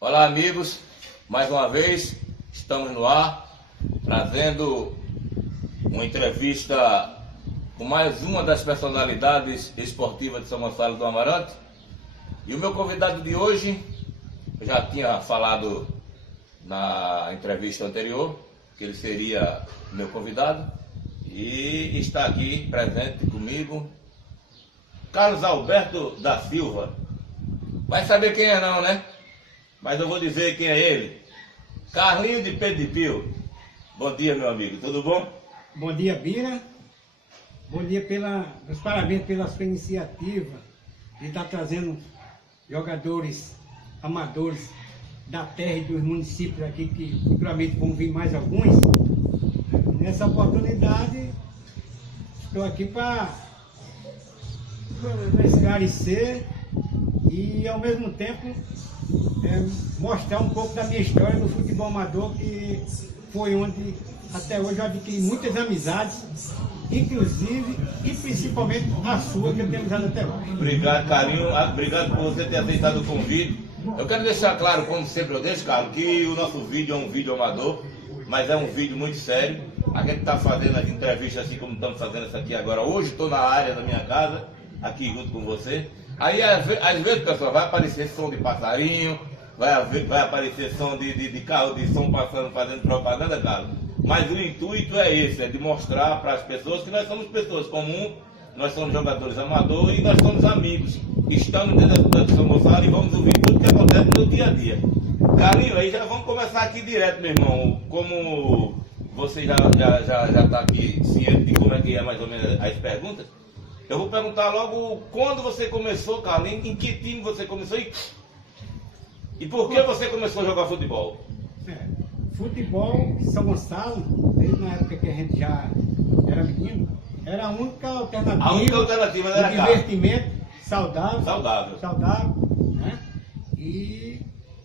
Olá, amigos, mais uma vez estamos no ar trazendo uma entrevista com mais uma das personalidades esportivas de São Gonçalo do Amarante. E o meu convidado de hoje, eu já tinha falado na entrevista anterior que ele seria meu convidado, e está aqui presente comigo Carlos Alberto da Silva. Vai saber quem é não, né? Mas eu vou dizer quem é ele. Carlinho de Pedro de Pio. Bom dia, meu amigo, tudo bom? Bom dia, Bira. Bom dia, meus parabéns pela sua iniciativa de estar trazendo jogadores amadores da terra e dos municípios aqui, que futuramente vão vir mais alguns. Nessa oportunidade, estou aqui para esclarecer e, ao mesmo tempo, mostrar um pouco da minha história do futebol amador, que foi onde até hoje eu adquiri muitas amizades, inclusive e principalmente a sua, que eu tenho amizade até hoje. Obrigado, Carinho, obrigado por você ter aceitado o convite. Eu quero deixar claro, como sempre eu deixo, Carlos, que o nosso vídeo é um vídeo amador, mas é um vídeo muito sério. A gente está fazendo as entrevistas assim como estamos fazendo essa aqui agora. Hoje estou na área da minha casa, aqui junto com você. Aí às vezes, pessoal, vai aparecer som de passarinho, vai aparecer som de carro de som passando, fazendo propaganda, Carlos. Mas o intuito é esse, é de mostrar para as pessoas que nós somos pessoas comuns, nós somos jogadores amadores e nós somos amigos. Estamos dentro da cidade de São Gonçalo e vamos ouvir tudo que acontece no dia a dia. Carlinhos, aí já vamos começar aqui direto, meu irmão. Como você já está aqui ciente de como é que é mais ou menos as perguntas, eu vou perguntar logo quando você começou, Carlinhos, em que time você começou e por que você começou a jogar futebol? Futebol, São Gonçalo, desde na época que a gente já era menino, era a única alternativa. A única alternativa era divertimento saudável. Saudável. Né? E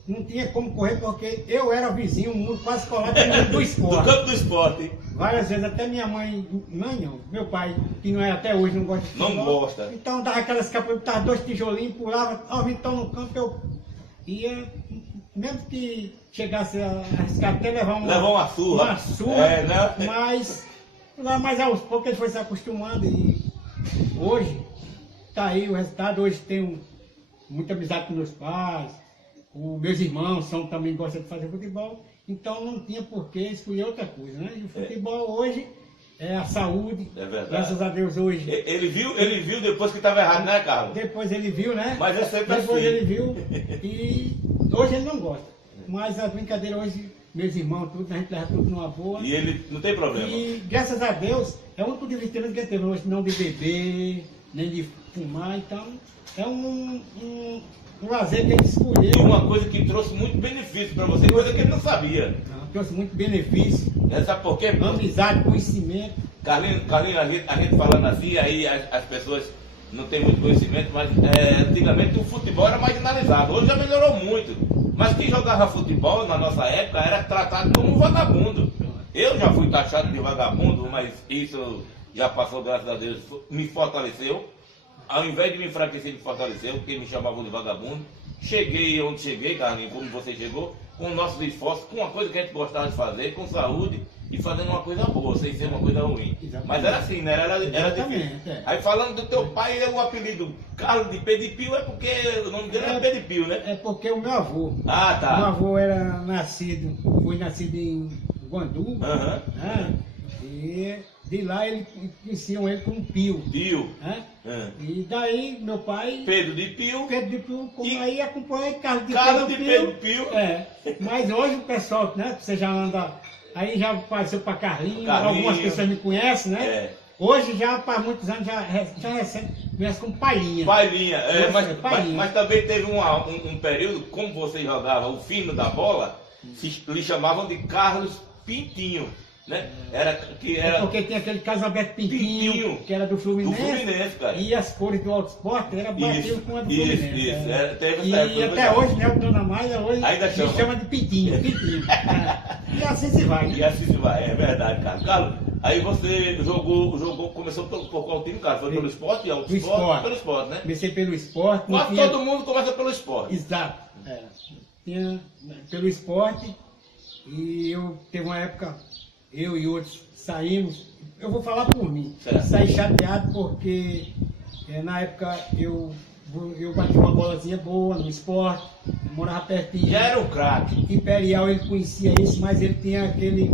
não tinha como correr porque eu era vizinho, quase colado do esporte. Do campo do esporte. Várias vezes, até minha mãe, meu pai, que não é até hoje, não gosta de futebol. Não gosta. Então dava aquelas capas, tava 2 tijolinhos, pulava, então no campo eu ia, mesmo que chegasse a arriscar até levar uma surra. Mas aos poucos ele foi se acostumando e hoje está aí o resultado. Hoje tenho muita amizade com meus pais, os meus irmãos também gostam de fazer futebol, então não tinha por que escolher outra coisa, né? E o futebol hoje é a saúde, graças a Deus hoje. Ele viu depois que estava errado, né, Carlos? Depois ele viu, né? Mas é sempre depois assim. Ele viu e hoje ele não gosta. Mas as brincadeiras hoje, meus irmãos, tudo, a gente leva tudo numa boa. E ele não tem problema. E graças a Deus, é o único divertimento que ele teve hoje, não de beber, nem de fumar, então é um lazer que ele escolheu. E uma coisa que trouxe muito benefício para você, coisa que ele não sabia. Trouxe muito benefício. Sabe por quê? Amizade, conhecimento. Carlinhos, a gente falando assim, aí as pessoas não têm muito conhecimento, mas antigamente o futebol era marginalizado, hoje já melhorou muito. Mas quem jogava futebol na nossa época era tratado como um vagabundo. Eu já fui taxado de vagabundo, mas isso já passou, graças a Deus, me fortaleceu. Ao invés de me enfraquecer, me fortaleceu, porque me chamavam de vagabundo. Cheguei onde cheguei, Carlinhos, como você chegou, com nossos esforços, com uma coisa que a gente gostava de fazer, com saúde e fazendo uma coisa boa, sem ser uma coisa ruim. Exatamente. Mas era assim, né? Era difícil. Aí falando do teu pai, o apelido Carlos de Pedro de Pio é porque o nome dele é Pedro de Pio, né? É porque o meu avô. Ah, tá. Meu avô foi nascido em Guandu, né? E de lá eles conheciam ele como Pio. Pio. Né? E daí meu pai... Pedro de Pio. Aí acompanhei Carlos de Pedro de Pio. Mas hoje o pessoal, né? Você já anda... Aí já apareceu para Carlinhos, algumas pessoas me conhecem, né? Hoje já, para muitos anos, já recebe, conhece como Pailinha. Pailinha, Pailinha. mas também teve um período, como você jogava o fino da bola, lhe chamavam de Carlos Pintinho. Né? Porque tem aquele Carlos Alberto Pintinho, que era do Fluminense, cara. E as cores do Auto Sport era batido com a do Fluminense. Teve e até hoje, né, o Dona Maia ainda me chama de Pintinho. E assim se vai, né? E assim se vai, é verdade, Carlos. Carlos, aí você começou por qual time, Carlos? Foi pelo esporte? Do esporte. Pelo esporte, né? Comecei pelo esporte. Quase todo mundo começa pelo esporte. Exato. pelo esporte, e eu teve uma época, eu e outros saímos, eu vou falar por mim, saí chateado porque na época eu bati uma bolazinha boa no esporte, morava pertinho. Já era um craque. Imperial, ele conhecia isso, mas ele tinha aquele...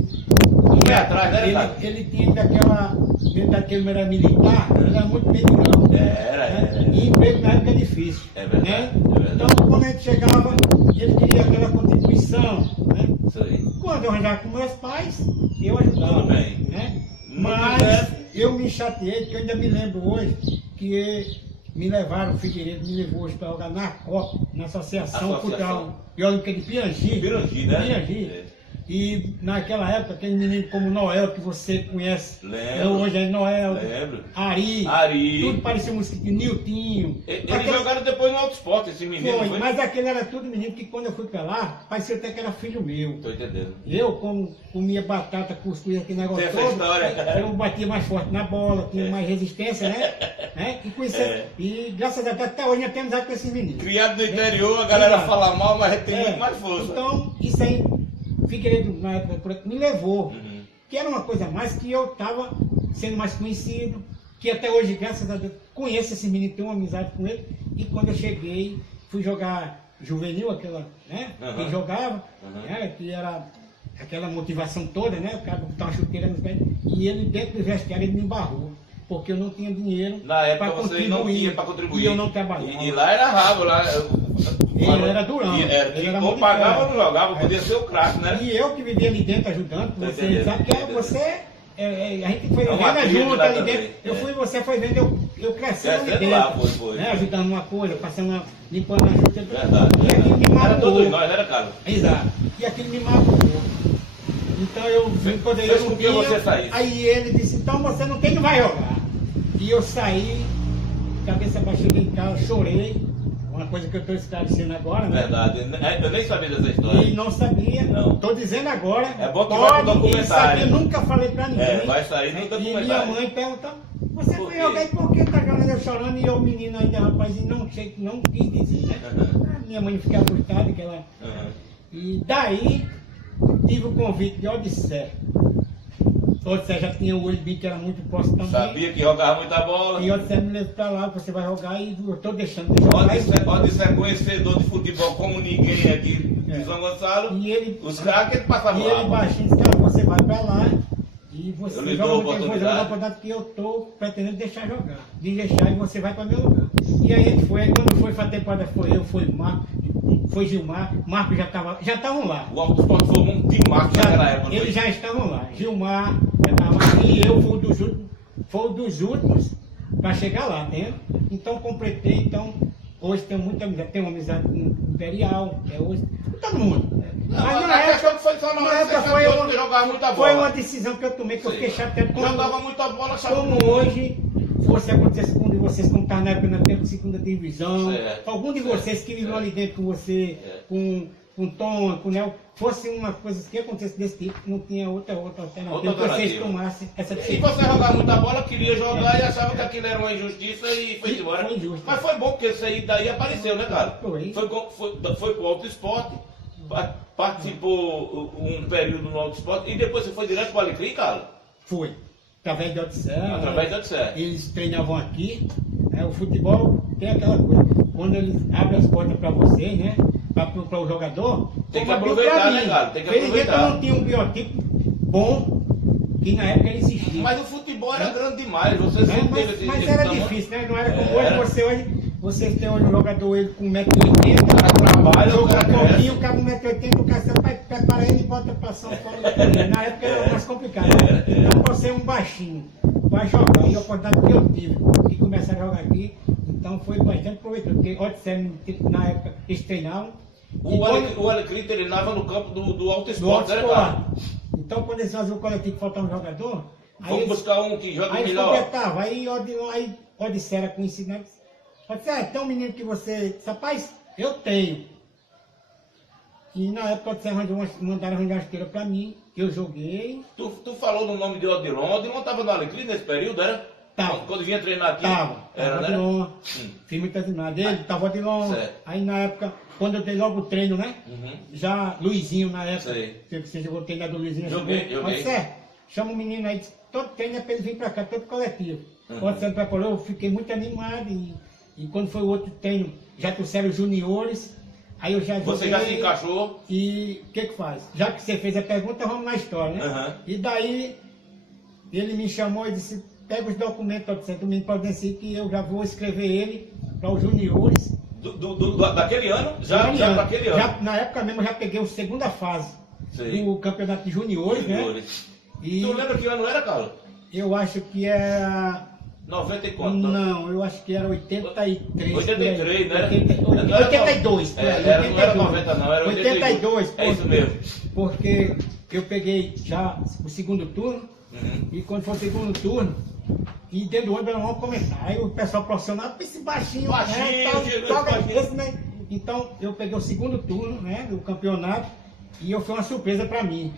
atrás, né, ele tinha dentro daquele era militar, ele era muito meninão. Era. E emprego na época é difícil. É verdade, Né? é verdade. Então, quando a gente chegava, ele queria aquela contribuição. Né? Isso aí. Quando eu arranjava com meus pais, eu ajudava. Tudo bem. Né? Não Mas quiser. eu me chateei, porque eu ainda me lembro hoje que me levaram, o Figueiredo me levou hoje para jogar na Copa, na Associação Cultural e Olímpica de Pirangi. Pirangi, né? Pirangi. É. E naquela época, aquele menino como Noel, que você conhece, Lembro. hoje é Noel, Lembro. Ari, tudo parecia mosquitinho, Niltinho. Eles jogaram depois no Auto Esporte, esse menino. Foi, Foi? mas aquele era tudo menino que quando eu fui pra lá, parecia até que era filho meu. Tô entendendo. Eu, como comia batata, cuscuz, aquele negócio Tem essa todo, história. eu batia mais forte na bola, tinha mais resistência, né? E, e graças a Deus, até hoje ainda temos amizade com esses meninos. Criado no interior, a galera Exato. fala mal, mas tem muito mais força. Então, isso aí, Figueiredo, na época, me levou. Uhum. Que era uma coisa a mais que eu estava sendo mais conhecido, que até hoje, graças a Deus, conheço esse menino, tenho uma amizade com ele. E quando eu cheguei, fui jogar juvenil, aquela, né? Uhum. Que jogava, Uhum. né? Que era aquela motivação toda, né? O cara botar uma chuteira nos pés. E ele, dentro do vestiário, ele me embarrou. Porque eu não tinha dinheiro Na época para você não tinha para contribuir. E eu não trabalhava. E lá era rabo, lá. Ele era durão. Ele era ou muito pagava ou fera. não jogava, podia ser o craque, né? E eu que vivia ali dentro ajudando, Tá você entendendo, sabe tá que entendendo. você, a gente foi É uma vendo trilha junto lá ali também, dentro. Eu é. fui, você foi vendo eu crescendo ali Crescendo dentro. lá, foi. Né? Ajudando uma coisa, passando, limpando a chuta. Verdade. E aquilo me Era magoou. todos nós, era Carlos. Exato. E aquilo me magoou. Então eu vim quando Fez eu com não que tinha, você saísse. aí ele disse, então você não tem que vai jogar. E eu saí, cabeça baixa, cheguei em casa, chorei. Uma coisa que eu estou esclarecendo agora, né? Verdade. Eu nem sabia dessa história. E não sabia, Não. estou dizendo agora. É bom que vai pro documentário. Isso aqui eu nunca falei pra ninguém. É, vai sair no E documentário. minha mãe perguntou, você Por foi quê? jogar e por que tá jogando eu chorando? E eu, menino ainda, rapaz, e não quis dizer, né? Uhum. Minha mãe ficava assustada, que ela... Uhum. E daí, tive o convite de Odissé. Odissé já tinha o olho bem que era muito próximo também. Sabia que jogava muita bola. E Odissé me levou pra lá, você vai jogar e eu estou deixando de jogar. Pode ser conhecedor de futebol como ninguém aqui de São Gonçalo. E ele, Os craques ele passavam e ele lá. baixinho disse, cara, você vai pra lá e você Eu lhe joga dou a muito, eu vou jogar oportunidade. uma oportunidade que eu estou pretendendo deixar jogar. De deixar e você vai para meu lugar. E aí a gente foi, aí quando foi a temporada foi eu, foi o Marco, foi Gilmar, Marco já estavam lá. O Auto Esporte formou um time marco naquela época. Eles já estavam lá. Gilmar já estava lá e eu fui um dos últimos para chegar lá, né? Então completei, então hoje tenho muita amizade, tenho uma amizade com o Imperial, hoje, com todo mundo. Mas na época foi só na época foi que jogava muita foi bola. uma decisão que eu tomei, que eu fiquei chateado. Jogava muita bola, sabe? Como hoje, se você acontecesse com um de vocês, como estava na época na tempo de segunda divisão, Certo, algum de certo, vocês que viveu certo. ali dentro com você, Certo. com Tom, com Nel, fosse uma coisa que acontecesse desse tipo, não tinha outra alternativa, Outra que vocês alternativa. tomassem essa E decisão. você jogava muita bola, queria jogar e achava que aquilo era uma injustiça e foi E embora. foi injusto. Mas foi bom porque isso aí daí apareceu, né, cara? Foi. Foi pro Auto Esporte, participou um período no Auto Esporte e depois você foi direto pro Alecrim, cara? Foi. Através de Odissé. Através da Odissé. Eles treinavam aqui. O futebol tem aquela coisa. Quando eles abrem as portas para você, né? Para o jogador. Tem que como abriu aproveitar, pra né, mim. cara? Tem que Felizmente aproveitar. eu não tinha um biotipo bom, que na época ele existia. Mas o futebol era grande demais, você sempre teve esse Mas esse era tamanho. difícil, né? Não era como Era. hoje você tem hoje um jogador ele com 1,80m, O cara trabalha, o joga cara um pouquinho, cresce. o cara com 1,80m, o cara você prepara ele e bota para São Paulo. Na época era mais complicado. Então você é um baixinho, vai jogar. E a oportunidade que eu tive de começar a jogar aqui, então foi bastante proveitoso, porque Odissé, na época, eles treinavam. O Alecrim treinava no campo do Auto Do Esporte, né, outro cara? lado. Então, quando eles faziam o coletivo que faltava um jogador, aí Vamos eles, buscar um que joga aí eles melhor. completavam. Aí Odissé era conhecido, né? Odissé, tem um menino que você... Rapaz, eu tenho. E na época Odissé mandaram arranjar uma esteira pra mim, eu joguei. Tu falou no nome de Odilon. Odilon tava no Alecrim nesse período, era? Tava. Quando vinha treinar aqui? Tava Era, né? Odilon, Hum. fiz muitas imagens dele, tava Odilon. Certo. Aí na época quando eu dei logo o treino, né? Uhum. Já Luizinho na época. Sei. Você jogou o treino do Luizinho. Joguei. Pode ser? Chama o menino aí, todo treino é pra ele vir pra cá, todo coletivo. Uhum. Quando você preparou, eu fiquei muito animado e quando foi o outro treino, já trouxeram os juniores, aí eu já joguei. Você já se encaixou? E o que faz? Já que você fez a pergunta, vamos na história, né? Uhum. E daí, ele me chamou e disse, pega os documentos do domingo Providenci que eu já vou escrever ele para os juniores. Daquele ano? Já daquele ano? Na época mesmo eu já peguei a segunda fase Sei. do campeonato de juniores, né? E Tu lembra que ano era, Carlos? eu acho que era... 90 e quanto? Não, eu acho que era 83. 83, né? 82. Não era 90 não, era 82. É isso mesmo. Porque eu peguei já o segundo turno, e quando foi o segundo turno, e dentro do olho vamos comentar. Aí o pessoal profissional, esse baixinho, né? Então eu peguei o segundo turno, né, do campeonato, e foi uma surpresa para mim.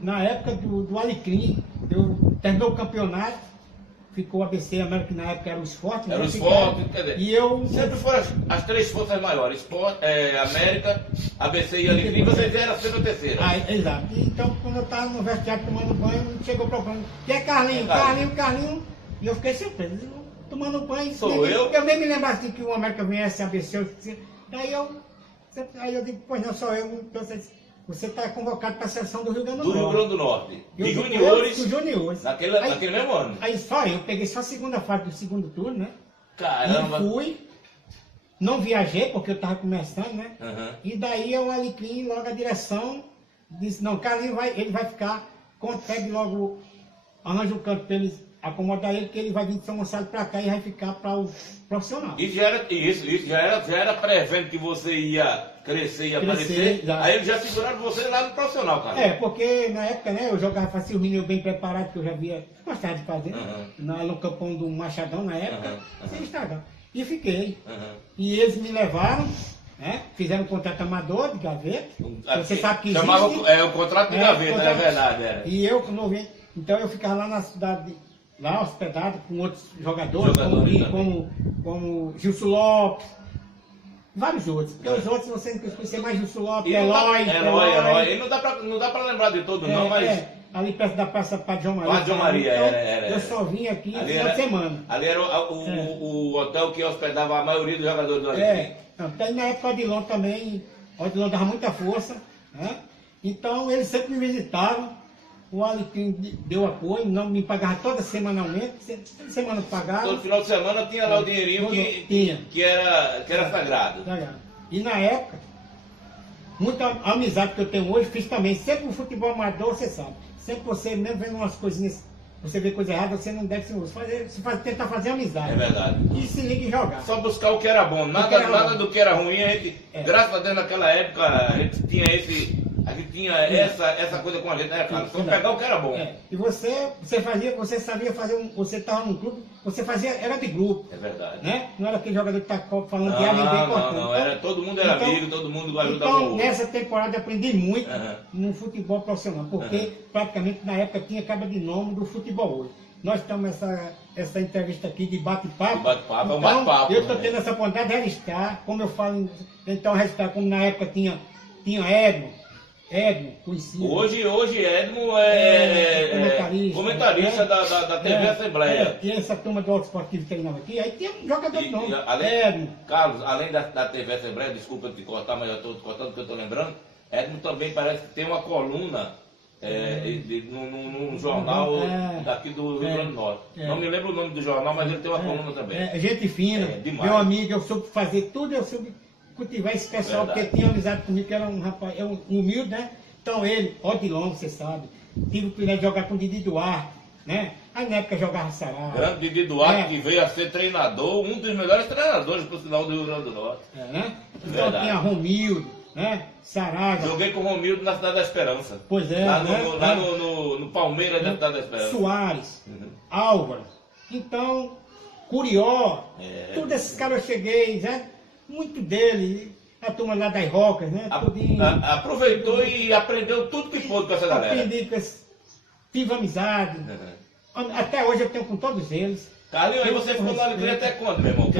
Na época do Alecrim, eu terminou o campeonato, ficou o ABC América, que na época era o Esporte. Era o Esporte, quer dizer, e eu... sempre foram as três forças maiores, Esporte, América, ABC e Alecrim, vocês eram sempre a terceira. Exato. Então, quando eu estava no vestiário tomando banho, chegou para o banho, que é Carlinho, Carlinho, e eu fiquei surpreso, tomando banho. Sou eu? Eu nem me lembro assim que o América viesse ABC, aí eu digo, pois não, sou eu, então você está convocado para a seleção do Rio Grande do Norte. Do Rio Grande do Norte. De juniores. Naquele mesmo ano. Aí eu peguei só a segunda fase do segundo turno, né? Caramba. E fui, não viajei porque eu estava começando, né? Uhum. E daí o Alecrim, logo a direção, disse, não, Carlinhos ele vai ficar, consegue logo, arranja um canto para eles acomodar ele, que ele vai vir de São Gonçalo para cá e vai ficar para o profissional. Isso já era prevendo que você ia crescer, aparecer, já. Aí eles já seguraram você lá no profissional, cara. Porque na época, né, eu jogava fácil, o menino bem preparado, que eu já gostava de fazer, no campão do Machadão na época, sem Instagram. E fiquei. E eles me levaram, né, fizeram um contrato amador de gaveta, você sabe que chamava, existe. o contrato de gaveta, é verdade. Era. E eu, não vi, então eu ficava lá na cidade, lá hospedado com outros jogadores como Gilson Lopes, vários outros. Porque os outros você não conhecer mais Gilson Lopes, Eloy. E não dá pra lembrar de todos, não, mas. Ali perto da Praça Padre João Maria. Padre João Maria, era. Eu só vim aqui no final de semana. Ali era o hotel que hospedava a maioria dos jogadores do Alecrim. Daí na época o Odilon também, o Odilon dava muita força, né? Então eles sempre me visitavam. O Alecrim deu apoio, não me pagava toda semanalmente, toda semana pagava. Todo final de semana tinha lá o dinheirinho que era sagrado. E na época, muita amizade que eu tenho hoje, fiz também. Sempre no futebol amador, você sabe. Sempre você, mesmo vendo umas coisinhas, você vê coisa errada, você não deve tentar fazer amizade. É verdade. E se liga em jogar. Só buscar o que era bom, nada do que era ruim. A gente, graças a Deus, naquela época, a gente tinha essa coisa com a gente, né, cara? Só pegar o que era bom. E você sabia fazer você estava num clube, você fazia, era de grupo. É verdade. Né? Não era aquele jogador que está falando que era ninguém cortando. Não, todo mundo era amigo, todo mundo ajudava o outro. Nessa temporada eu aprendi muito no futebol profissional, porque praticamente na época tinha acaba de nome do futebol hoje. Nós estamos essa entrevista aqui de bate-papo. É um bate-papo. Eu estou tendo essa oportunidade de registrar, como eu falo, então registrar como na época tinha Edmo, conhecido. Hoje Edmo é comentarista da TV Assembleia. E essa turma do Auto Esportivo treinava aqui, aí tinha um jogador de nome. Edmo. Carlos, além da TV Assembleia, desculpa te cortar, mas eu estou cortando porque eu estou lembrando, Edmo também parece que tem uma coluna num jornal daqui do Rio Grande do Norte. Não me lembro o nome do jornal, mas ele tem uma coluna também. Gente fina, meu amigo, eu soube fazer tudo, eu soube cultivar esse pessoal, porque tinha amizade comigo, que era um rapaz, humilde, né? Então ele, Odilon, você sabe, tive o privilégio de jogar com o Didi Duarte, né? Aí na época jogava Sarau. Grande Didi Duarte, que veio a ser treinador, um dos melhores treinadores, por sinal, do Rio Grande do Norte. Né? Então tinha Romildo, né? Saraga. Joguei com o Romildo na Cidade da Esperança. Pois é, lá no Palmeiras da Cidade da Esperança. Soares, Álvaro, então, Curió, todos esses caras eu cheguei, né? Muito dele, a turma lá das Rocas, né? Aproveitou e aprendeu tudo que pôde com essa galera. Aprendi tive amizade. Até hoje eu tenho com todos eles. Carlinhos, aí você ficou no Alecrim até quando, meu irmão?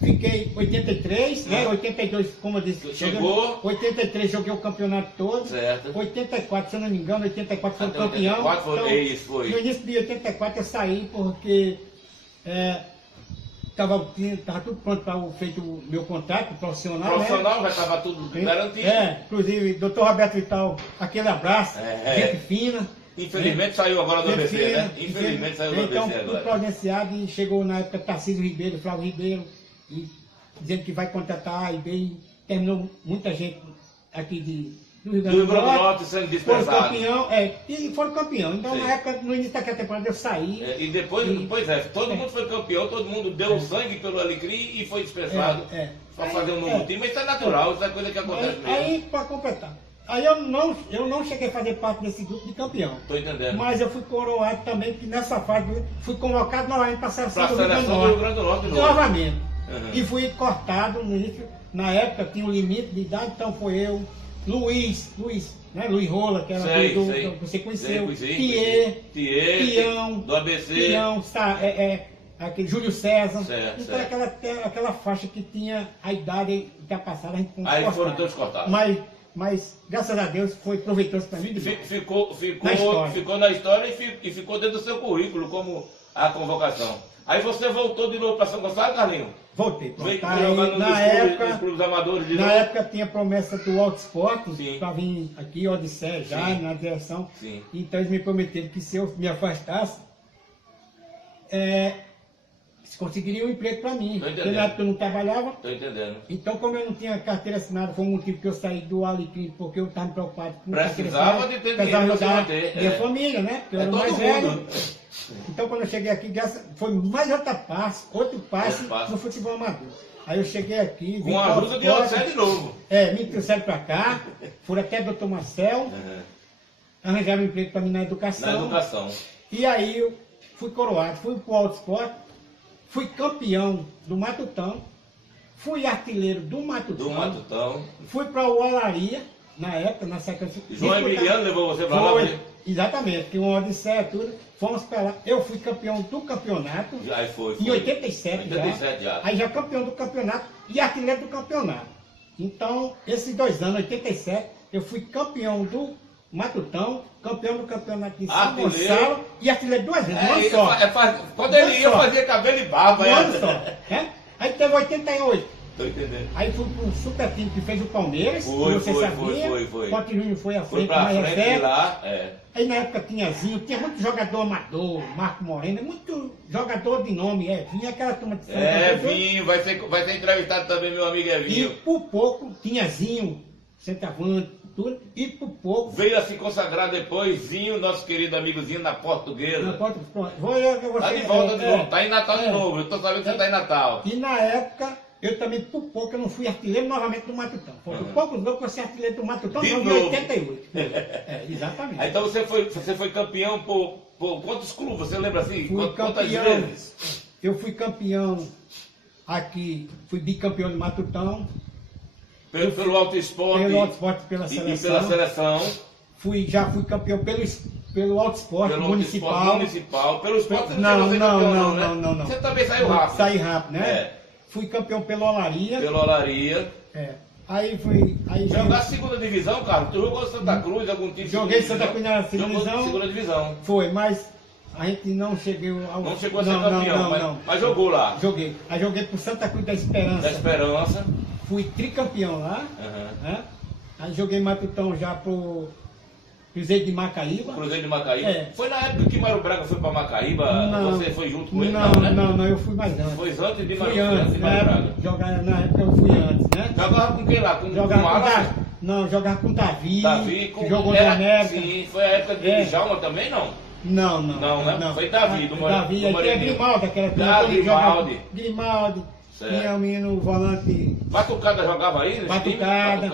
Fiquei 83, né? 82, como eu disse. Chegou. 83 joguei o campeonato todo. Certo. 84, se eu não me engano, 84 foi Até campeão. 84 foi, Então, isso foi. no início de 84 eu saí porque tava tudo pronto para feito o meu contrato profissional. Profissional, né? já estava tudo garantido. Inclusive, doutor Roberto Vital, aquele abraço, gente fina. Infelizmente saiu agora do ABC, né? Infelizmente saiu do ABC então, agora. tudo providenciado e chegou na época Tarcísio Ribeiro, Flávio Ribeiro, e dizendo que vai contratar, e veio, terminou muita gente aqui do Rio Grande do Norte sendo foram dispensado. campeão, e foram campeão. Então, na época, no início daquela temporada, eu saí. E depois, todo mundo foi campeão, todo mundo deu sangue pelo Alecrim e foi dispensado para fazer um novo time. Mas isso é natural, isso é coisa que acontece mesmo. Aí, para completar, aí eu não cheguei a fazer parte desse grupo de campeão. Estou entendendo. Mas eu fui coroado também, que nessa fase fui convocado novamente para a seleção do Rio Grande do Norte. Novamente. E fui cortado no início. Na época tinha um limite de idade, então foi eu, Luiz, né? Luiz Rola, que era você conheceu, Tião, do ABC, Tião, aquele Júlio César. Então aquela faixa que tinha a idade ultrapassada, a gente aí foram todos cortados. Mas graças a Deus foi proveitoso para mim. Ficou na história e ficou dentro do seu currículo como a convocação. Aí você voltou de novo para São Gonçalo, Carlinhos? Voltei. Nos clubes amadores de novo? Na época tinha promessa do Auto Sport para vir aqui, Odisseia, já na direção. Sim. Então eles me prometeram que se eu me afastasse, eles conseguiriam um emprego para mim. Porque na época eu não trabalhava. Estou entendendo. Então, como eu não tinha carteira assinada, foi um motivo que eu saí do Alecrim, porque eu estava me preocupado com precisava de ter dinheiro para se manter. Minha família, né? Porque eu era o mais velho. Então, quando eu cheguei aqui, foi mais outro passe no futebol amador. Aí eu cheguei aqui... Com a ajuda de Odisseia de novo. Me trouxeram para cá, foram até o Dr. Marcel, arranjaram um emprego para mim na educação. E aí eu fui coroado, fui para o Auto Sport, fui campeão do Matutão, fui artilheiro do Matutão. Fui para o Olaria, na época, na sequência... João Emiliano levou você para lá? Exatamente, que uma Odisseia, tudo. Fomos para lá. Eu fui campeão do campeonato. Em 87 já. Aí já campeão do campeonato e artilheiro do campeonato. Então, esses 2 anos, 87, eu fui campeão do Matutão, campeão do campeonato de São Gonçalo e artilheiro 2 vezes, um ano só. Quando ele ia, fazia cabelo e barba. Um ano só. Aí teve 88. Tô entendendo. Aí fui para um super time que fez o Palmeiras. Foi. Pote Júnior foi à frente, pra frente lá. Aí na época tinha Zinho, tinha muito jogador amador, Marco Moreno, muito jogador de nome, vinha aquela turma de Vinho, vai ser entrevistado também, meu amigo Vinho. E por pouco tinha Zinho, centroavante, tudo, e por pouco... Veio a se consagrar depois, Zinho, nosso querido amigozinho na Portuguesa. Na Portuguesa, tá de volta de novo, tá em Natal de novo, eu tô sabendo que você tá em Natal. E na época... Eu também, por pouco, eu não fui artilheiro novamente do Matutão. Por poucos anos que eu fui artilheiro do Matutão, em 88. Exatamente. Aí, então você foi campeão por quantos clubes? Você lembra assim? Quantas vezes? Eu fui campeão aqui, fui bicampeão do Matutão. Pelo Auto Sport? Pelo Auto Sport, pela seleção. E pela seleção. Já fui campeão pelo Auto Sport municipal. Pelo esporte não. Você também saiu rápido. Saí rápido, né? Fui campeão pelo Olaria. Aí fui... Jogar segunda divisão, cara? Tu jogou Santa Cruz, algum time? Joguei Santa Cruz na segunda divisão. Foi, mas a gente não chegou ao... Não chegou a ser campeão, mas jogou lá. Joguei. Aí joguei pro Santa Cruz da Esperança. Fui tricampeão lá. Né? Aí joguei Matutão já pro Cruzeiro de Macaíba. Foi na época que Mário Braga foi para Macaíba? Você foi junto com ele? Não, eu fui mais antes. Foi antes de Mário Braga? Na época eu fui antes, né? Jogava com quem lá? Jogava com Davi. Que jogou no América. Sim, foi a época de Djalma também, não? Não. Foi Davi, do Davi, aí tinha Grimaldi, Grimaldi. Tinha o menino volante. Batucada jogava aí? Batucada.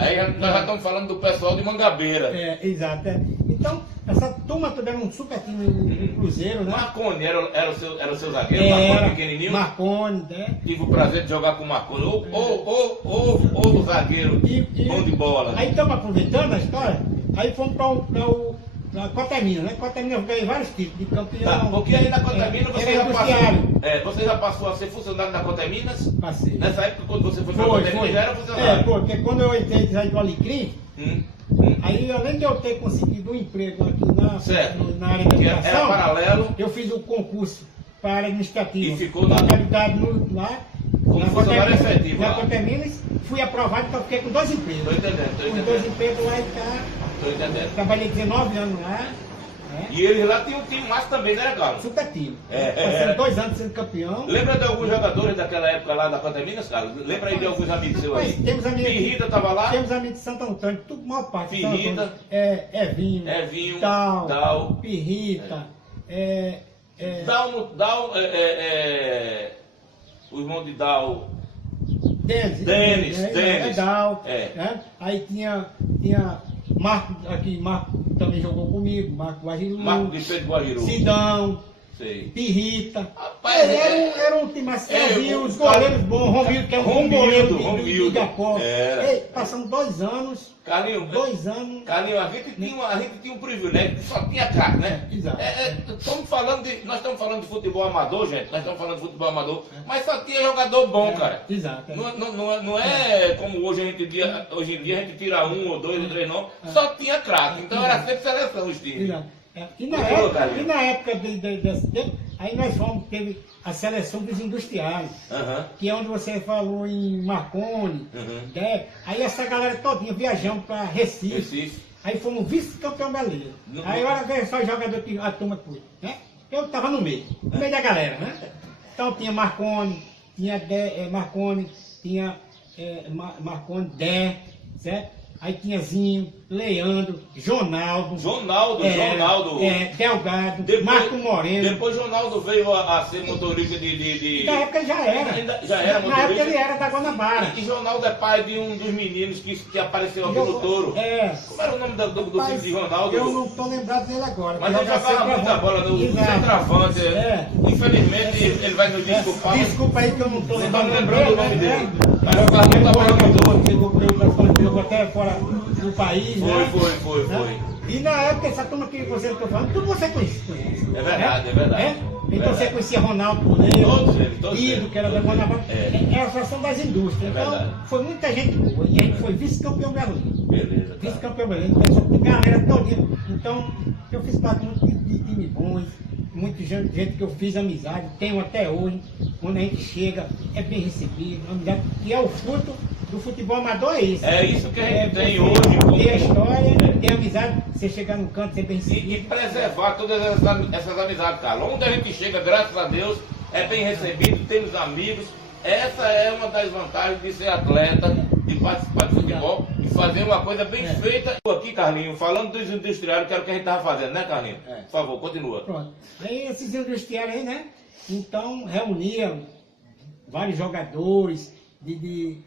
Aí nós já estamos falando do pessoal de Mangabeira. Exato. Então, essa turma toda era um super time do Cruzeiro, né? Marconi era o seu zagueiro? Marconi pequenininho? Marconi, né? Tive o prazer de jogar com o Marconi. Ou zagueiro bom de bola. Aí estamos aproveitando a história, aí fomos para o Na Cotemina, né? Cotemina eu ganhei vários títulos de campeão. Tá, porque aí na Coteminas Era você já passou a ser funcionário da Coteminas? Passei. Nessa época, quando você foi para a Foi, Coteminas, foi. já era funcionário. Porque quando eu entrei do Alecrim, aí além de eu ter conseguido um emprego aqui Certo. na área da Que era educação, paralelo. eu fiz o concurso para a área administrativa. E ficou na qualidade lá. Como funcionário efetivo Na lá. Coteminas, fui aprovado, então fiquei com 2 empregos. Tô entendendo, tô Com 2 entendendo. empregos lá e cá. Tô entendendo. Trabalhei 19 anos lá. Né? E eles lá tinham um time massa também, né, Carlos? Super time. É. Passei 2 anos sendo campeão. Lembra de alguns jogadores daquela época lá da Coteminas, Carlos? Lembra aí de alguns amigos seus aí? Mas temos amigos. Pirrita tava lá? Temos amigos de Santo Antônio, tudo maior parte. Santo Pirrita. Antônio. Evinho. Dal. Pirrita. O irmão de Dal. Denis. Dal. É. Né? Aí tinha Marco, aqui, Marco também jogou comigo, Marco Guajiru. Marco de Pedro Guajiru. Sidão. Sei. Pirrita. Rapaz, Era um time assim, os os goleiros bons, Romildo, que é um bom goleiro de Romildo. Igapó. Era. Passamos 2 anos. Carlinhos, 2 anos. Carlinhos, a gente tinha um privilégio que só tinha craque, né? Exato. Nós estamos falando de futebol amador, gente. Nós estamos falando de futebol amador, mas só tinha jogador bom, cara. Exato. Não é como hoje em dia a gente tira 1 ou 2 ou 3 não. Só tinha craque. Então era sempre seleção os times. Exato. E na época desse tempo, aí nós teve a seleção dos industriais, que é onde você falou em Marconi, né? Aí essa galera todinha viajamos para Recife. Aí fomos vice-campeão brasileiro. Aí olha ver só jogador que a turma foi, né? Eu estava no meio da galera, né? Então tinha Marconi, tinha Marconi, certo? Aí tinha Zinho, Leandro, Jonaldo, Delgado, Marco Moreno. Depois Jonaldo veio a ser motorista de... Na época ele já era. Já era motorista? Na época ele era da Guanabara. E Jonaldo é pai de um dos meninos que apareceu aqui no Touro. Como era o nome do filho de Ronaldo? Eu não estou lembrado dele agora. Mas ele jogava muita bola no centroavante. Infelizmente ele vai nos desculpar. Desculpa aí que eu não estou lembrando o nome dele. Mas jogava muita bola no Touro. Jogou até fora do país. Foi. E na época, essa turma que você está falando, tudo você conhece. É verdade. Então você conhecia Ronaldo Puleiro, todos Ido, que era da Guanabara. É a Associação das Indústrias. Então, foi muita gente boa. E a gente foi vice-campeão brasileiro. Beleza. Vice-campeão brasileiro. Então, galera todinha. Então, eu fiz parte muito de time bons. Muita gente que eu fiz amizade, tenho até hoje. Quando a gente chega, é bem recebido, amizade. E é o fruto do futebol amador, é isso. É isso que a gente tem hoje. Tem a história, tem a amizade, você chegar no canto, ser bem recebido. E preservar todas essas amizades, cara. Onde a gente chega, graças a Deus, é bem recebido, temos amigos. Essa é uma das vantagens de ser atleta, de participar de futebol e fazer uma coisa bem feita. Aqui, Carlinhos, falando dos industriários, que era o que a gente estava fazendo, né, Carlinhos? Por favor, continua. Pronto. Aí esses industriários aí, né? Então, reuniam vários jogadores E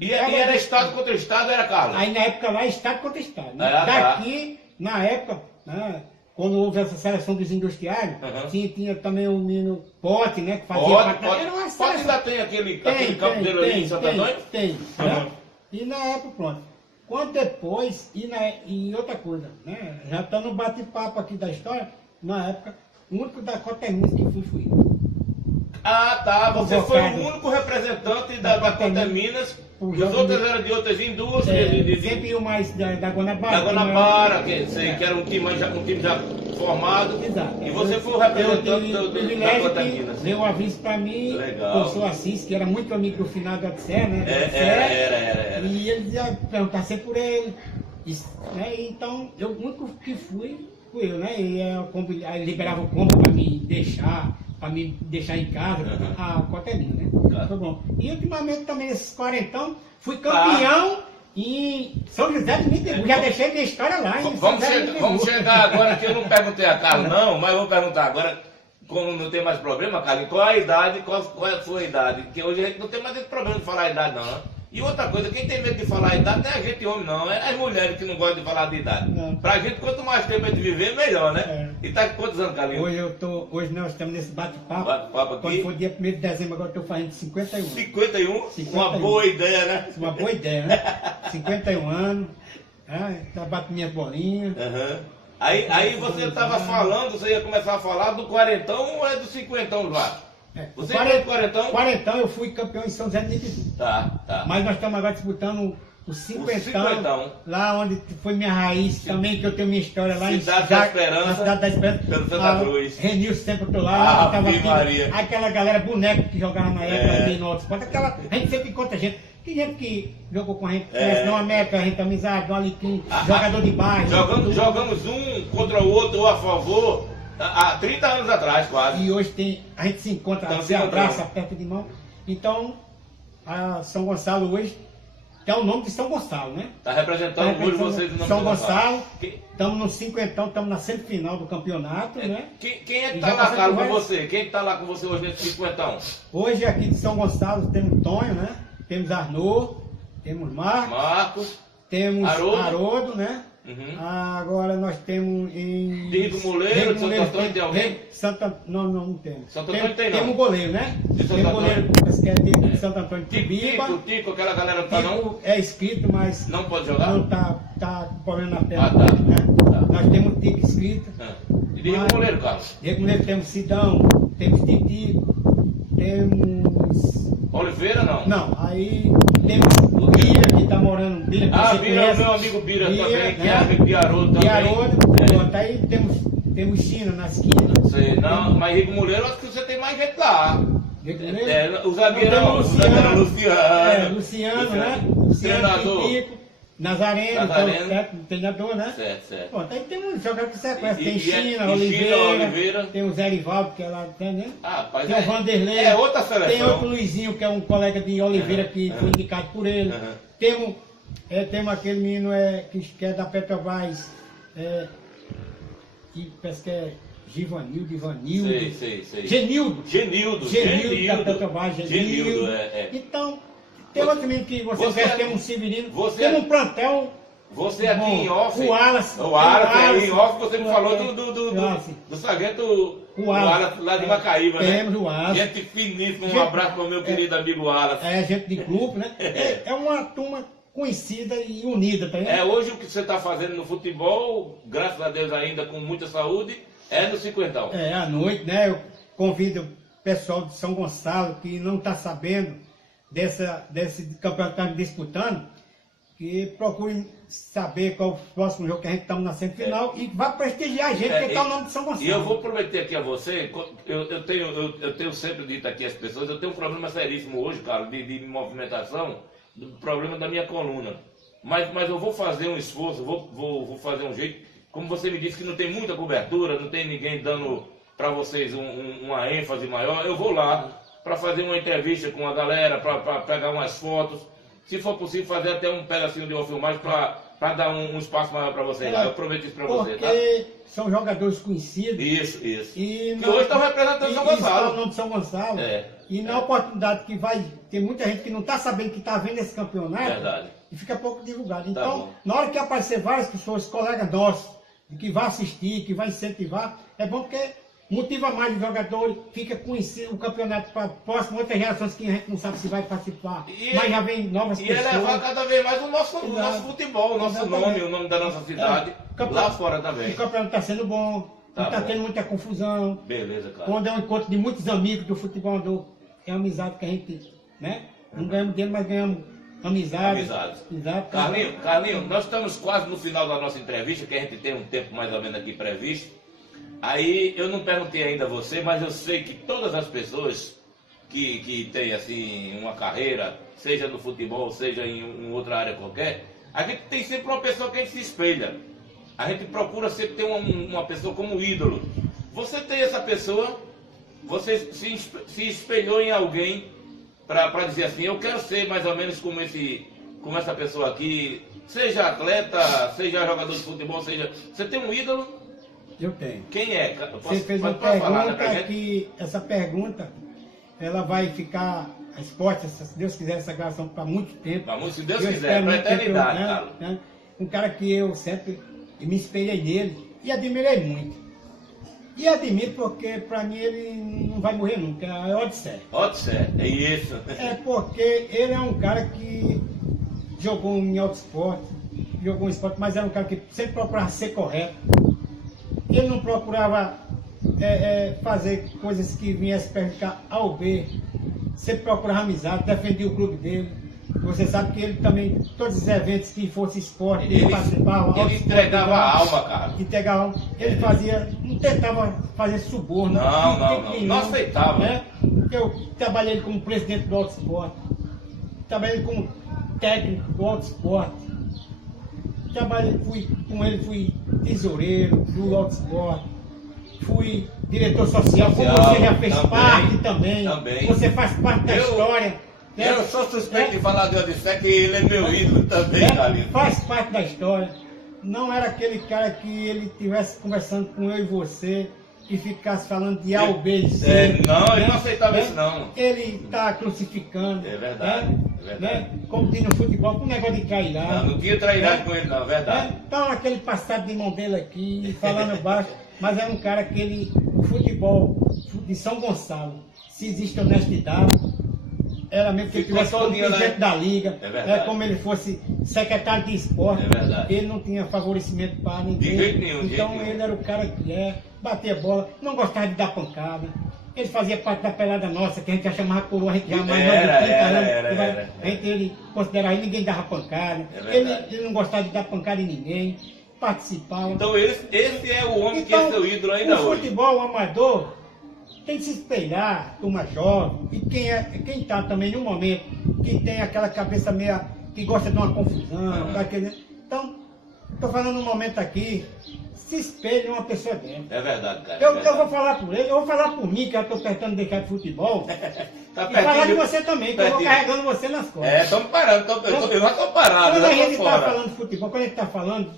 era estado contra estado, era, Carlos? Aí na época lá, estado contra estado. Né? Daqui, na época, né, quando houve essa seleção dos industriários, tinha também o menino Pote, né? Que fazia Pote ainda tem aquele campo dele ali em Santo Antônio? Tem. Né? E na época, pronto. Quando depois, e outra coisa, né? Já está no bate-papo aqui da história, na época, o único da Coteminas que fui eu. Ah, tá. Você foi o único representante da Coteminas. Os outros eram de outras indústrias. Sempre iam mais da Guanabara. Da Guanabara, que era um time já formado. Exato. E você foi o representante da Coteminas. Deu um aviso para mim, legal. Eu sou Assis, que era muito amigo do finado Axé, né? Era. E ele dizia, perguntar sempre por ele. Né? Então, o único que fui eu, né? E aí liberava o combo para me deixar em casa, a Cotelina, né? Foi bom. E ultimamente também, nesses quarentão, fui campeão em São José do Mipibu. Já deixei minha história lá em São José do Mipibu. Vamos chegar agora, que eu não perguntei a Carlos, não, mas vou perguntar agora, como não tem mais problema, Carlos, qual a idade, qual é a sua idade? Porque hoje a gente não tem mais esse problema de falar a idade, não, né? E outra coisa, quem tem medo de falar a idade não é a gente homem, não, é as mulheres que não gostam de falar de idade. Não. Pra gente, quanto mais tempo a gente viver, melhor, né? E tá com quantos anos, Carlinhos? Hoje nós estamos nesse bate-papo. Bate-papo aqui. Quando foi dia 1º de dezembro, agora eu estou fazendo 51. 51? Uma boa ideia, né? Uma boa ideia, né? 51 anos, tá batendo minhas bolinhas. Aí você estava falando, você ia começar a falar do quarentão ou é do cinquentão já? Você foi do quarentão? Quarentão eu fui campeão em São José de Niterói. Tá. Mas nós estamos agora disputando o cinquentão, cinquentão. Lá onde foi minha raiz também, que eu tenho minha história lá Cidade da Esperança, na Cidade da Esperança. pelo Santa Cruz. Renilson sempre eu tô lá, Ave Maria. aquela galera boneca que jogava na época de nosso esporte, a gente sempre encontra gente. Tem gente que jogou com a gente, conhece no América, a gente amizade, no Alecrim, jogador de bairro. Jogamos um contra o outro, ou a favor, há 30 anos atrás quase. E hoje a gente se encontra, Então, se abraça, aperta de mão. Então, a São Gonçalo hoje tem o nome de São Gonçalo, né? Está representando muito vocês no nome São Gonçalo. Estamos no cinquentão, estamos na semifinal do campeonato, né? Quem é que está lá, Carlos, com você? Quem está lá com você hoje nesse cinquentão? Hoje aqui de São Gonçalo temos Tonho, né? Temos Arnô, temos Marcos, temos Haroldo, né? Agora nós temos em... De Rico Moleiro, de Santo Antônio tem alguém? Não temos. Santo Antônio tem não? Temos um goleiro, né? De Santo Temos goleiro de Santo Antônio de Biba. Tico, aquela galera não tá não? É inscrito, mas... Não pode jogar? Não tá com problema na perna. Tá. Né? Nós temos um Tico inscrito. E de Rico Moleiro, Carlos? De Rico Moleiro temos Sidão, temos Titi, temos... Oliveira não? Não, aí temos Bira, que está morando. Bira, Bira, meu amigo Bira também, que é de Haroldo também. Pronto, aí temos China na esquina. Sei, não, mas Rico Moleiro, acho que você tem mais gente lá. Rico Moleiro? O zagueiro é o Luciano. Luciano, né? Treinador. Titico, Nazareno, treinador, né? Certo. Pronto, aí tem um jogador que você conhece. Tem China, Oliveira, tem o Zé Rivaldo, que é lá, né? Tem o Vanderlei. É outra seleção. Tem outro Luizinho, que é um colega de Oliveira, que foi indicado por ele. Temos aquele menino que é da Petrobras, que parece que é Givanildo. Sei. Genildo da Petrobras, Genildo. Então, tem outro menino que você conhece, tem um Severino, tem um plantel. Você aqui em off. O Wallace. O Wallace, em off, você me falou do sargento Wallace lá de Macaíba, né? Temos o Wallace. Gente finíssima, um abraço para o meu querido amigo Wallace. Gente de grupo, né? É uma turma conhecida e unida, tá vendo? Hoje o que você está fazendo no futebol, graças a Deus ainda com muita saúde, é no cinquentão. À noite, né? Eu convido o pessoal de São Gonçalo que não está sabendo desse campeonato que estamos disputando, que procurem saber qual é o próximo jogo que a gente estamos na semifinal e vá prestigiar a gente, que está o nome de São Gonçalo. E eu vou prometer aqui a você, eu tenho sempre dito aqui às pessoas, eu tenho um problema seríssimo hoje, cara, de movimentação, do problema da minha coluna. Mas eu vou fazer um esforço, vou fazer um jeito, como você me disse que não tem muita cobertura, não tem ninguém dando para vocês uma ênfase maior, eu vou lá para fazer uma entrevista com a galera, para pegar umas fotos. Se for possível, fazer até um pedacinho de uma filmagem para dar um espaço maior para vocês lá. Eu prometo isso para você, tá? Porque são jogadores conhecidos. Isso. E que hoje estão representando São Gonçalo. O nome de São Gonçalo. E na oportunidade que vai ter muita gente que não está sabendo que está vendo esse campeonato. Verdade. E fica pouco divulgado. Então, na hora que aparecer várias pessoas, colegas nossos, que vai assistir, que vai incentivar, é bom porque motiva mais o jogador, fica conhecido o campeonato para próximas outras gerações que a gente não sabe se vai participar, mas já vem novas pessoas. E elevar cada vez mais o nosso futebol, o nosso nome, o nome da nossa cidade, lá fora também. O campeonato está sendo bom, não está tendo muita confusão. Beleza, claro. Quando é um encontro de muitos amigos do futebol, é amizade que a gente, né? Não ganhamos dinheiro, mas ganhamos amizade. Carlinhos, nós estamos quase no final da nossa entrevista, que a gente tem um tempo mais ou menos aqui previsto. Aí eu não perguntei ainda a você, mas eu sei que todas as pessoas que têm assim uma carreira, seja no futebol, seja em outra área qualquer, a gente tem sempre uma pessoa que a gente se espelha. A gente procura sempre ter uma pessoa como ídolo. Você tem essa pessoa, você se espelhou em alguém para dizer assim, eu quero ser mais ou menos como essa pessoa aqui, seja atleta, seja jogador de futebol, seja... Você tem um ídolo? Eu tenho. Quem é? Você fez uma pergunta que essa pergunta ela vai ficar exposta, se Deus quiser, essa gravação para muito tempo. Se Deus quiser, para a eternidade, né? Um cara que eu sempre me espelhei nele e admirei muito. E admiro porque para mim ele não vai morrer nunca, é Odisseia. Odisseia, é isso. É porque ele é um cara que jogou em alto esporte, jogou em esporte, mas era um cara que sempre procurava ser correto. ele não procurava fazer coisas que viessem prejudicar ao B. Sempre procurava amizade, defendia o clube dele. Você sabe que ele também, todos os eventos que fosse esporte, ele participava. Ele entregava a alma, cara. Entregava, ele fazia, não tentava fazer suborno. Não aceitava. Né? Eu trabalhei como presidente do Auto Esporte, trabalhei como técnico do Auto Esporte, fui tesoureiro do Auto Esporte, fui diretor social, como você já fez parte também. Você faz parte da história. Eu sou suspeito de falar de Odissé, que ele é meu ídolo também, Carlinhos. Faz parte da história. Não era aquele cara que ele estivesse conversando com eu e você e ficasse falando de A ou B e C. Não, ele não aceitava isso não. Ele está crucificando. É verdade, é verdade. Né? Como diz no futebol, com um negócio de trairagem. Não tinha trairagem com ele não, é verdade. Então aquele passado de mão dele aqui, falando baixo, mas é um cara que ele, o futebol de São Gonçalo, se existe honestidade, era mesmo que ele tivesse como presidente da liga, como ele fosse secretário de esporte, ele não tinha favorecimento para ninguém. De jeito nenhum, então ele era o cara que batia bola, não gostava de dar pancada. Ele fazia parte da pelada nossa, que a gente já chamava coroa, a gente já mais de 30 anos. Ele considerava que ninguém dava pancada. Ele não gostava de dar pancada em ninguém, participava. Então esse é o homem que é seu ídolo ainda hoje. O futebol amador tem que se espelhar, turma jovem, e quem está também no momento, que tem aquela cabeça meia, que gosta de uma confusão, então, estou falando um momento aqui, se espelhe em uma pessoa dentro. É verdade, cara. Eu vou falar por ele, eu vou falar por mim, que eu estou tentando deixar de futebol, tá e falar de você também, que eu vou carregando você nas costas. Estamos parando, eu já estou parado. Quando a gente está falando de futebol, quando a gente está falando,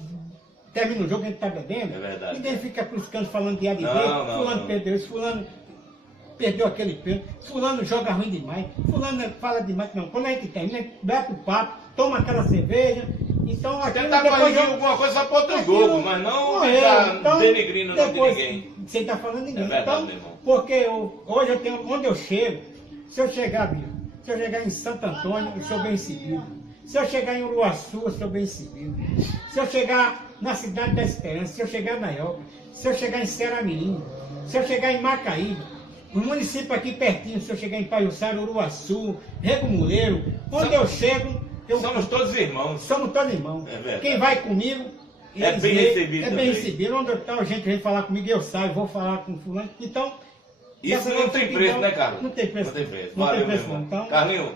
termina o jogo, a gente está bebendo, ninguém fica crucificando falando de A de B, fulano perdeu isso, fulano perdeu aquele pênalti, fulano joga ruim demais, fulano fala demais, não. Quando a gente termina, a gente bebe o papo, toma aquela cerveja, então aquilo tentar corrigir alguma coisa só para outro jogo, mas não ficar denegrindo de ninguém. Você está falando de ninguém. É verdade, então, meu irmão. Porque hoje eu tenho, onde eu chego, se eu chegar em Santo Antônio, eu sou bem recebido. Se eu chegar em Uruaçu, eu sou bem recebido. Se eu chegar na Cidade da Esperança, se eu chegar na Ioca, se eu chegar em Ceará-Mirim, se eu chegar em Macaíba, os municípios aqui pertinho, se eu chegar em Paiuçara, Uruaçu, Rego Muleiro, onde eu chego... Somos todos irmãos. Somos todos irmãos. Quem vai comigo... É bem recebido. É bem recebido. Onde a gente vem falar comigo, eu saio, vou falar com fulano. Então... Isso não tem preço, né, Carlos? Não tem preço. Não tem preço. Não Valeu, tem preço, meu irmão. Então, Carlinhos.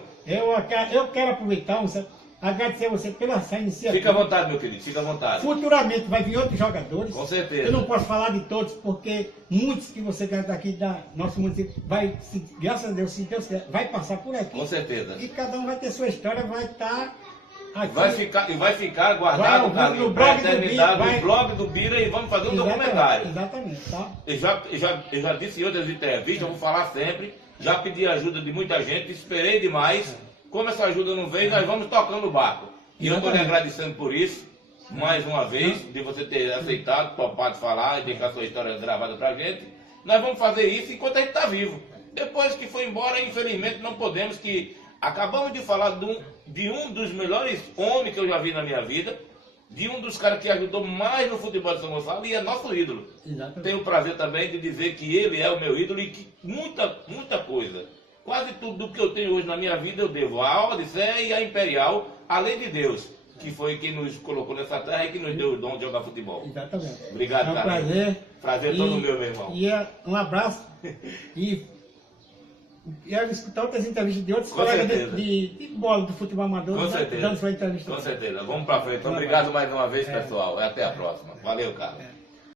Eu quero aproveitar, agradecer a você pela essa iniciativa. Fica à vontade, meu querido, fica à vontade. Futuramente vai vir outros jogadores. Com certeza. Eu não posso falar de todos, porque muitos que você quer daqui da nosso município, graças a Deus, se Deus quiser, vai passar por aqui. Com certeza. E cada um vai ter sua história, vai estar aqui. Vai ficar guardado, Carlinhos, para a eternidade, no blog do Bira, e vamos fazer um documentário. Exatamente, tá? Eu já disse em outras entrevistas, eu vou falar sempre, já pedi ajuda de muita gente, esperei demais. Como essa ajuda não veio, nós vamos tocando o barco. E eu estou lhe agradecendo por isso, mais uma vez, de você ter aceitado, topado falar e deixar sua história gravada pra gente. Nós vamos fazer isso enquanto a gente está vivo. Depois que foi embora, infelizmente, não podemos, que acabamos de falar de um dos melhores homens que eu já vi na minha vida, de um dos caras que ajudou mais no futebol de São Gonçalo e é nosso ídolo. Exatamente. Tenho o prazer também de dizer que ele é o meu ídolo e que muita coisa, quase tudo que eu tenho hoje na minha vida eu devo à Odissé e à Imperial, além de Deus, que foi quem nos colocou nessa terra e que nos deu o dom de jogar futebol. Exatamente. Obrigado, cara. É um prazer. Prazer todo meu irmão. E um abraço. E eu escutar outras entrevistas de outros colegas de bola, do futebol amador. Com certeza. Dando sua entrevista. Com certeza. Vamos pra frente. Obrigado mais uma vez, pessoal. Até a próxima. Valeu, cara.